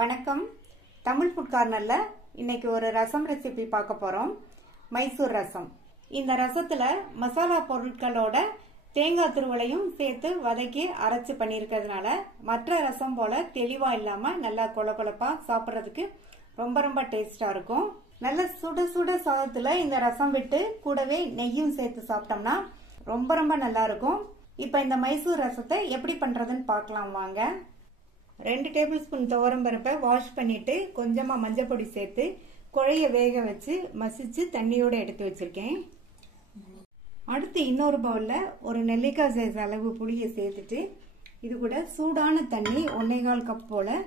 வணக்கம். தமிழ் ஃபுட் கார்னர்ல இன்னைக்கு ஒரு ரசம் ரெசிபி பார்க்க போறோம். மைசூர் ரசம். இந்த ரசத்துல மசாலா பொருட்களோட தேங்காய் துருவலையும் சேர்த்து வதக்கி அரைச்சு பண்ணியிருக்கிறதுனால மற்ற ரசம் போல தெளிவா இல்லாம நல்லா கொல கொலப்பா சாப்பிட்றதுக்கு ரொம்ப ரொம்ப டேஸ்டா இருக்கும். நல்ல சுட சுட சாதத்துல இந்த ரசம் விட்டு கூடவே நெய்யும் சேர்த்து சாப்பிட்டோம்னா ரொம்ப ரொம்ப நல்லா இருக்கும். இப்ப இந்த மைசூர் ரசத்தை எப்படி பண்றதுன்னு பார்க்கலாம் வாங்க. 2 டேபிள் ஸ்பூன் துவரம் பருப்பை வாஷ் பண்ணிட்டு கொஞ்சமா மஞ்சள் பொடி சேர்த்து குழைய வேக வச்சு மசிச்சு தண்ணியோட எடுத்து வச்சிருக்கேன். அடுத்து இன்னொரு பவுல்ல ஒரு நெல்லிக்காய் சைஸ் அளவு புளியை சேர்த்துட்டு இது கூட சூடான தண்ணி 1.25 கப் போல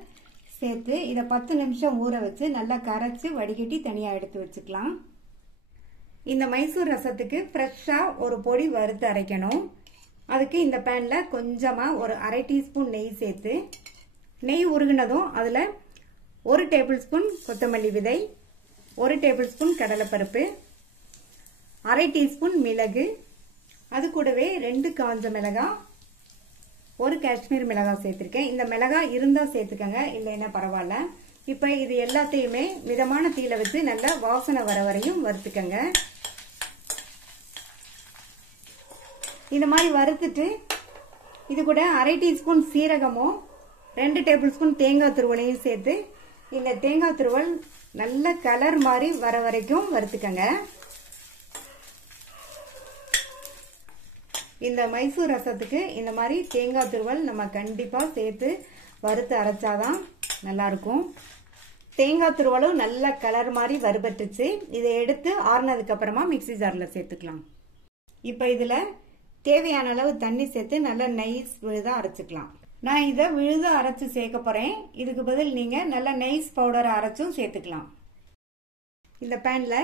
சேர்த்து இதை 10 நிமிஷம் ஊற வச்சு நல்லா கரைச்சு வடிகட்டி தனியா எடுத்து வச்சுக்கலாம். இந்த மைசூர் ரசத்துக்கு ஃப்ரெஷ்ஷா ஒரு பொடி வறுத்து அரைக்கணும். அதுக்கு இந்த பேன்ல கொஞ்சமா ஒரு 1/2 டீஸ்பூன் நெய் சேர்த்து நெய் உருகினதும் அதுல 1 டேபிள் ஸ்பூன் கொத்தமல்லி விதை, 1 டேபிள் ஸ்பூன் கடலைப்பருப்பு, 1/2 டீஸ்பூன் மிளகு, அது கூடவே 2 காஞ்ச மிளகாய், 1 காஷ்மீர் மிளகாய் சேர்த்திருக்கேன். இந்த மிளகாய் இருந்தா சேர்த்துக்கங்க, இல்லைன்னா பரவாயில்ல. இப்ப இது எல்லாத்தையுமே மிதமான தீயில வச்சு நல்லா வாசனை வர வரையும் வறுத்துக்கங்க. இந்த மாதிரி வறுத்துட்டு இது கூட 1/2 டீஸ்பூன் சீரகமும் 2 டேபிள் ஸ்பூன் தேங்காய் துருவலையும் சேர்த்து இந்த தேங்காய் துருவல் நல்ல கலர் மாதிரி வர வரைக்கும் வறுத்துக்கங்க. இந்த மைசூர் ரசத்துக்கு இந்த மாதிரி தேங்காய் துருவல் நம்ம கண்டிப்பா சேர்த்து வறுத்து அரைச்சாதான் நல்லா இருக்கும். தேங்காய் துருவலும் நல்ல கலர் மாதிரி வறுபட்டுச்சு. இதை எடுத்து ஆறுனதுக்கு அப்புறமா மிக்சி ஜார்ல சேர்த்துக்கலாம். இப்ப இதுல தேவையான அளவு தண்ணி சேர்த்து நல்லா நைஸ் விழுதா அரைச்சுக்கலாம். நான் இதை விழுத அரைச்சு சேர்க்க போறேன். இதுக்கு பதில் நீங்க நல்ல நைஸ் பவுடர் அரைச்சும் சேர்த்துக்கலாம். இந்த பேன்ல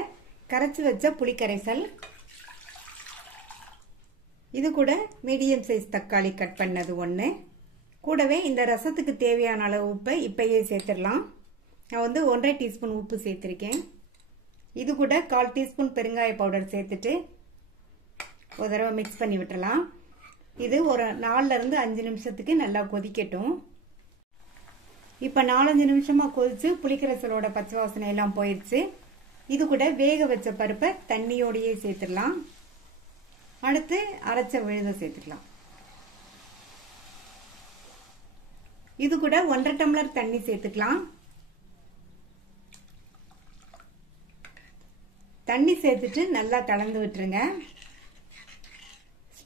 கரைச்சு வச்ச புளி கரைசல், இது கூட மீடியம் சைஸ் தக்காளி கட் பண்ணது 1, கூடவே இந்த ரசத்துக்கு தேவையான அளவு உப்பை இப்பயே சேர்த்துடலாம். நான் 1.5 டீஸ்பூன் உப்பு சேர்த்திருக்கேன். இது கூட 1/4 டீஸ்பூன் பெருங்காய பவுடர் சேர்த்துட்டு ஒரு தடவை மிக்ஸ் பண்ணி விட்டுறலாம். இது ஒரு 4 இருந்து 5 நிமிஷத்துக்கு நல்லா கொதிக்கட்டும். இப்ப 4-5 நிமிஷமா கொதிச்சு புளிக்கரைசலோட பச்சை வாசனை எல்லாம் போயிடுச்சு. இது கூட வேக வச்ச பருப்பை தண்ணியோடயே சேர்த்துடலாம். அடுத்து அரைச்ச விழுத சேர்த்துக்கலாம். இது கூட 1.5 டம்ளர் தண்ணி சேர்த்துக்கலாம். தண்ணி சேர்த்துட்டு நல்லா கலந்து விட்டுருங்க.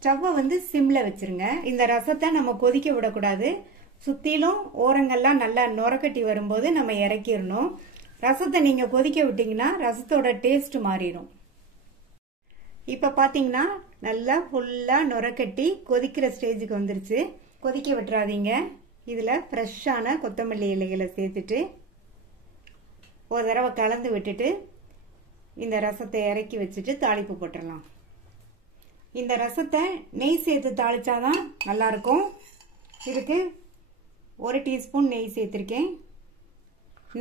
ஸ்டவ்வை சிம்ல வச்சிருங்க. இந்த ரசத்தை நம்ம கொதிக்க விடக்கூடாது. சுத்திலும் ஓரங்கள்லாம் நல்லா நுரக்கட்டி வரும்போது நம்ம இறக்கிடணும். ரசத்தை நீங்க கொதிக்க விட்டீங்கன்னா ரசத்தோட டேஸ்ட் மாறிடும். இப்ப பாத்தீங்கன்னா நல்லா ஃபுல்லா நுரக்கட்டி கொதிக்கிற ஸ்டேஜுக்கு வந்துருச்சு. கொதிக்க விட்டுறாதீங்க. இதுல ஃப்ரெஷ்ஷான கொத்தமல்லி இலைகளை சேர்த்துட்டு ஒரு தடவை கலந்து விட்டுட்டு இந்த ரசத்தை இறக்கி வச்சுட்டு தாளிப்பு போட்டுடலாம். இந்த ரசத்தை நெய் சேர்த்து தாளிச்சாதான் நல்லா இருக்கும். இதுக்கு 1 டீஸ்பூன் நெய் சேர்த்திருக்கேன்.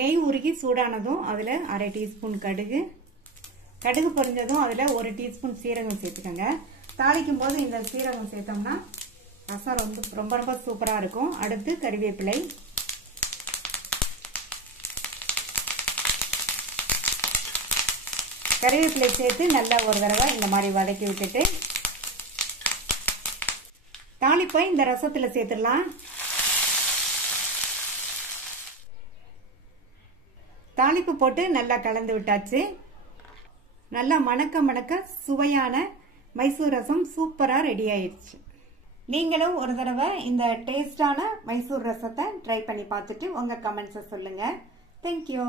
நெய் உருகி சூடானதும் அதுல 1/2 டீஸ்பூன் கடுகு பொரிஞ்சதும் அதுல 1 டீஸ்பூன் சீரகம் சேர்த்துக்கோங்க. தாளிக்கும் போது இந்த சீரகம் சேர்த்தோம்னா ரசம் ரொம்ப ரொம்ப சூப்பரா இருக்கும். அடுத்து கறிவேப்பிலை, கறிவேப்பிலை சேர்த்து நல்லா ஒரு தடவை இந்த மாதிரி வதக்கி விட்டுட்டு தாளிப்பை இந்த ரசத்துல சேர்த்துடலாம். தாளிப்பு போட்டு நல்லா கலந்து விட்டாச்சு. நல்லா மணக்க மணக்க சுவையான மைசூர் ரசம் சூப்பரா ரெடி ஆயிடுச்சு. நீங்களும் ஒரு தடவை இந்த டேஸ்டான மைசூர் ரசத்தை ட்ரை பண்ணி பார்த்துட்டு உங்க கமெண்ட்ஸை சொல்லுங்க. தேங்க்யூ.